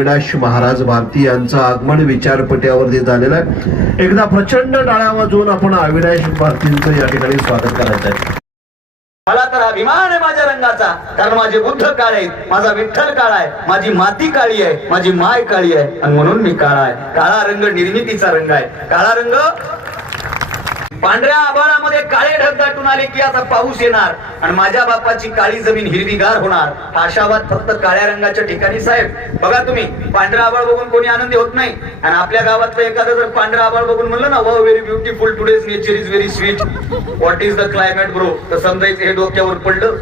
अविनाश महाराज भारती यांचं आगमन विचारपीठावरती झालेलं आहे। एकदा प्रचंड टाळ्या वाजवून आपण अविनाश भारतींचं या ठिकाणी स्वागत करायचं आहे। मला तर अभिमान आहे माझ्या रंगाचा, कारण माझे बुद्ध काळे आहेत, माझा विठ्ठल काळा आहे, माझी माती काळी आहे, माझी माय काळी आहे आणि म्हणून मी काळा आहे। काळा रंग निर्मितीचा रंग आहे। काळा रंग पांढऱ्या आभाळामध्ये काळे ढग दाटून आले की आता पाऊस येणार आणि माझ्या बापाची काळी जमीन हिरवीगार होणार। आशावाद फक्त काळ्या रंगाच्या ठिकाणी साहेब। बघा तुम्ही, पांढरा आभाळ बघून कोणी आनंदी होत नाही आणि आपल्या गावातलं एखादं जर पांढरा आभाळ बघून म्हणलं ना, wow very beautiful today's nature is very sweet, what is the climate bro, तर समजायचं हे डोक्यावर पडलं,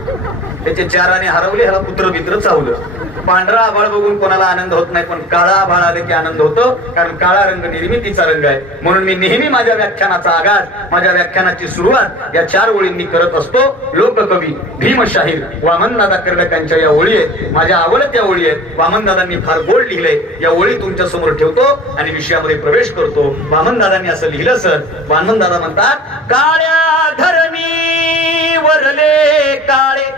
त्याचे चाराने हरवले, ह्याला पुत्र मित्र चावलं। पांढरा आभाळ बघून कोणाला आनंद होत नाही, पण काळा आभाळ आले की आनंद होतो, कारण काळा रंग निर्मितीचा रंग आहे। म्हणून मी नेहमी माझ्या व्याख्यानाचा आगाज, माझ्या व्याख्यानाची सुरुवात या 4 ओळींनी करत असतो। लोककवी भीमशाहीर वामनदादा कर्डकांच्या या ओळी आहेत, माझ्या आवडत्या ओळी आहेत। वामनदादांनी फार गोड लिहिलंय, या ओळी तुमच्या समोर ठेवतो आणि विषयामध्ये प्रवेश करतो। वामनदादांनी असं लिहिलं सर, वामनदादा म्हणतात, काळ्या धरणी वरले काळे,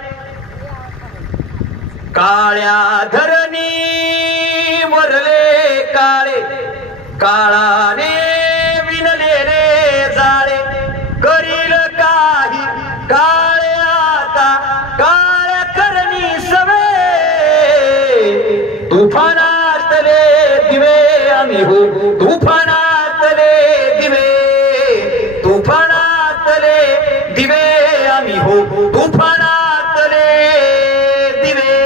काळ्या धरणी वरले काळे, काळाने विणले रे जाळे, करील काही काळे आता काळ्या करणी सवे, तुफानातले दिवे आम्ही हो, तुफानातले दिवे, तुफानातले दिवे आम्ही हो, तुफानातले दिवे।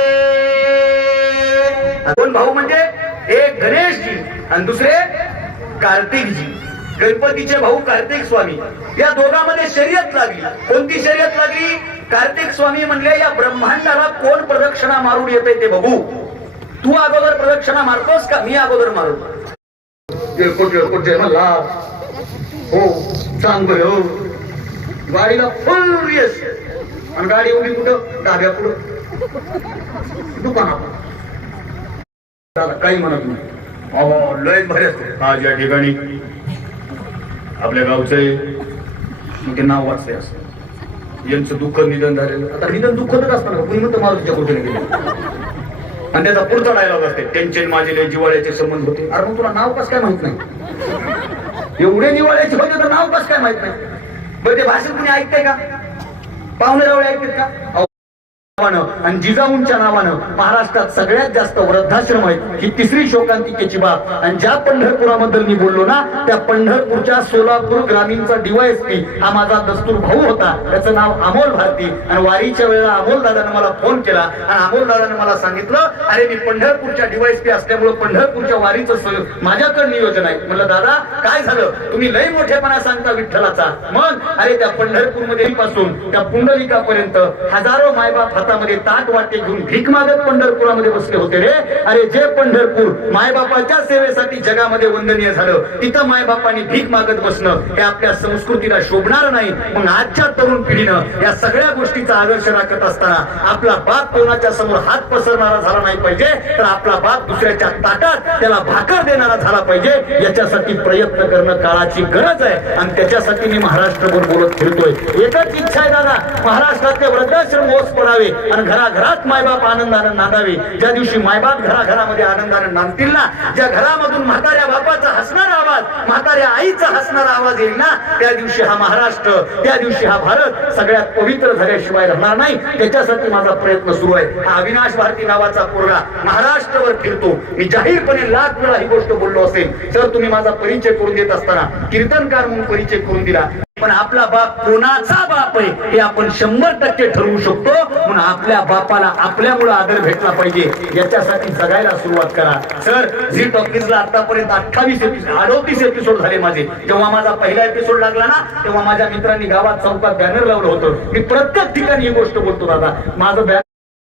दोन भाऊ म्हणजे एक गणेशजी आणि दुसरे कार्तिकजी, गणपतीचे भाऊ कार्तिक स्वामी। या दोघांमध्ये शर्यत लागली। कोणती शर्यत लागली? कार्तिक स्वामी म्हणले, या ब्रह्मांडाला कोण प्रदक्षिणा मारून येते ते बघू, तू अगोदर प्रदक्षिणा मारतोस का मी अगोदर मारू? मला हो चांगलं हो, गाडीला फुल रेस आणि गाडी उभी कुठं? डाव्या पुढं दुकानात। काही म्हणत नाही, लयच भारी असते आज या ठिकाणी आपल्या गावचं नाव वाचले असं, यांचं दुःख निधन झालेलं। आता निधन दुःखच असणार का? कुणी म्हणतं मारुतीच्या कुठे गेले, आणि त्याचा पुढचा डायलॉग असते, त्यांचे माझे लय जिवाळ्याचे संबंध होते। अरे मग तुला नाव कसं काय माहित नाही? एवढे जिवाळ्याचे होते तर नाव कसं काय माहित नाही? बरं ते भाषण कुणी ऐकतंय का? पाहुणे रावळे ऐकतात का? आणि जिजाऊंच्या नावानं महाराष्ट्रात सगळ्यात जास्त वृद्धाश्रम आहेत, ही तिसरी शोकांतिकेची बाब। आणि ज्या पंढरपुराबद्दल मी बोललो ना, त्या पंढरपूरच्या सोलापूर ग्रामीणचा डीवायएसपी हा माझा दस्तूर भाऊ होता, त्याचं नाव अमोल भारती। आणि वारीच्या वेळेला अमोल दादाने मला फोन केला आणि अमोल दादाने मला सांगितलं, अरे मी पंढरपूरच्या डीवायएसपी असल्यामुळे पंढरपूरच्या वारीचं माझ्याकडे नियोजन आहे। म्हणलं दादा काय झालं? तुम्ही लय मोठेपणा सांगता विठ्ठलाचा। मग अरे त्या पंढरपूरमध्ये पासून त्या पुंडलिकापर्यंत हजारो मायबाप हातामध्ये ताट वाटे घेऊन भीक मागत पंढरपुरामध्ये बसले होते रे। अरे जे पंढरपूर मायबापाच्या सेवेसाठी जगामध्ये वंदनीय झालं, तिथं मायबापांनी भीक मागत बसणं हे आपल्या संस्कृतीला शोभणार नाही। मग आजच्या तरुण पिढीनं या सगळ्या गोष्टीचा आदर्श राखत असताना आपला बाप कोणाच्या समोर हात पसरणारा झाला नाही पाहिजे, तर आपला बाप दुसऱ्याच्या ताटात त्याला भाकर देणारा झाला पाहिजे। याच्यासाठी प्रयत्न करणं काळाची गरज आहे आणि त्याच्यासाठी मी महाराष्ट्रभर बोलत फिरतोय। एकच इच्छा आहे दादा, महाराष्ट्रातले वृद्धाश्रम ओस पडावे आणि घराघरात मायबाप आनंदाने नांदावे। ज्या दिवशी मायबाप घराघरामध्ये आनंदाने नांदतील ना, ज्या घरामधून म्हाताऱ्या बापाचा हसणारा आवाज, म्हाताऱ्या आईचा हसणारा आवाज येईल ना, त्या दिवशी हा महाराष्ट्र, त्या दिवशी हा भारत सगळ्यात पवित्र झाल्याशिवाय राहणार नाही। त्याच्यासाठी माझा प्रयत्न सुरू आहे। हा अविनाश भारती नावाचा पोरगा महाराष्ट्रभर फिरतो। मी जाहीरपणे लाख वेळा ही गोष्ट बोललो असेल। सर तुम्ही माझा परिचय करून देत असताना कीर्तनकार म्हणून परिचय करून दिला, पण आपला बाप कोणाचा बाप आहे हे आपण 100% ठरवू शकतो। म्हणून आपल्या बापाला आपल्यामुळे आदर भेटला पाहिजे, याच्यासाठी जगायला सुरुवात करा। सर झी टॉकीजला आतापर्यंत 38 एपिसोड झाले माझे। जेव्हा माझा पहिला एपिसोड लागला ना, तेव्हा माझ्या मित्रांनी गावात चौकात बॅनर लावलं होतं। मी प्रत्येक ठिकाणी ही गोष्ट बोलतो दादा, माझं बॅनर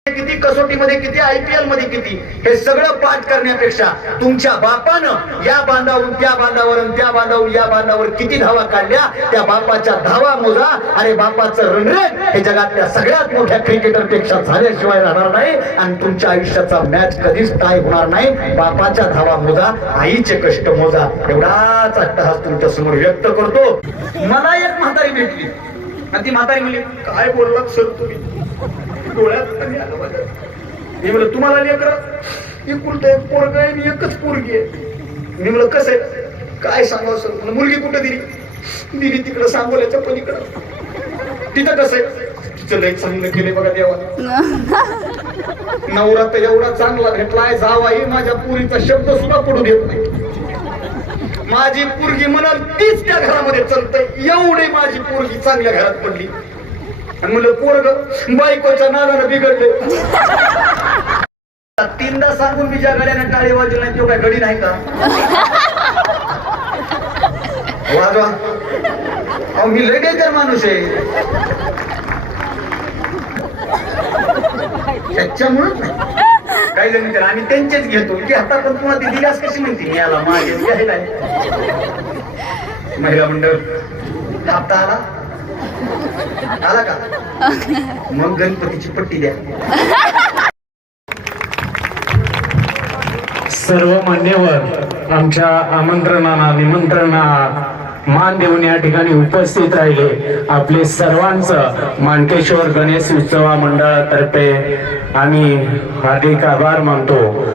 किती, कसोटीमध्ये किती, IPL मध्ये किती, हे सगळं पाठ करण्यापेक्षा तुमच्या बापानं या बांधावरून त्या बांधावर, त्या बांधावरून या बांधावर किती धावा काढल्या, त्या बापाच्या धावा मोजा। अरे बापाचं रणरेग हे जगातल्या सगळ्यात मोठ्या क्रिकेटर पेक्षा झाल्याशिवाय राहणार नाही आणि तुमच्या आयुष्याचा मॅच कधीच टाय होणार नाही। बापाच्या धावा मोजा, आईचे कष्ट मोजा, एवढाच अट्टहास तुमच्या समोर व्यक्त करतो। मला एक म्हातारी भेटली आणि ती म्हातारी म्हणली, काय बोललात सर तुम्ही? डोळ्यात मी म्हणलं तुम्हाला लेकर एकुलतं एक पोरग आहे आणि एकच पोरगी आहे. मी म्हणलं कसं आहे काय सांगावं सर. म्हणलं मुलगी कुठं दिली तिकडं सांगोल्याच्या पलीकडं. तिथं कसं आहे तिचं लय चांगलं केलंय बघा देवाने. नवरा तर एवढा चांगला भेटलाय जावाई माझ्या पुरीचा शब्द सुद्धा पडू देत नाही. माझी पोरगी म्हणाल तीच त्या घरामध्ये चालतंय एवढी माझी पोरगी चांगल्या घरात पडली. आणि म्हणलं पोरग बायकोच्या नादानं बिघडले. तीनदा सांगून मी ज्या गाड्यानं टाळी वाजली नाही तो काय घडी नाही का वाजवा. अहो मी लय डेंजर माणूस आहे त्याच्यामुळं काही जण तर आम्ही त्यांचेच घेतो की आता पण तुम्हाला ती दिलास कशी म्हणते मी याला माझे घ्यायला महिला मंडळ हप्ता आला का मग गणपतीची पट्टी द्या. सर्व मान्यवर आमच्या आमंत्रणाला निमंत्रणा मान देऊन या ठिकाणी उपस्थित राहिले. आपले सर्वांचं मानकेश्वर गणेश उत्सव मंडळातर्फे आम्ही हार्दिक आभार मानतो.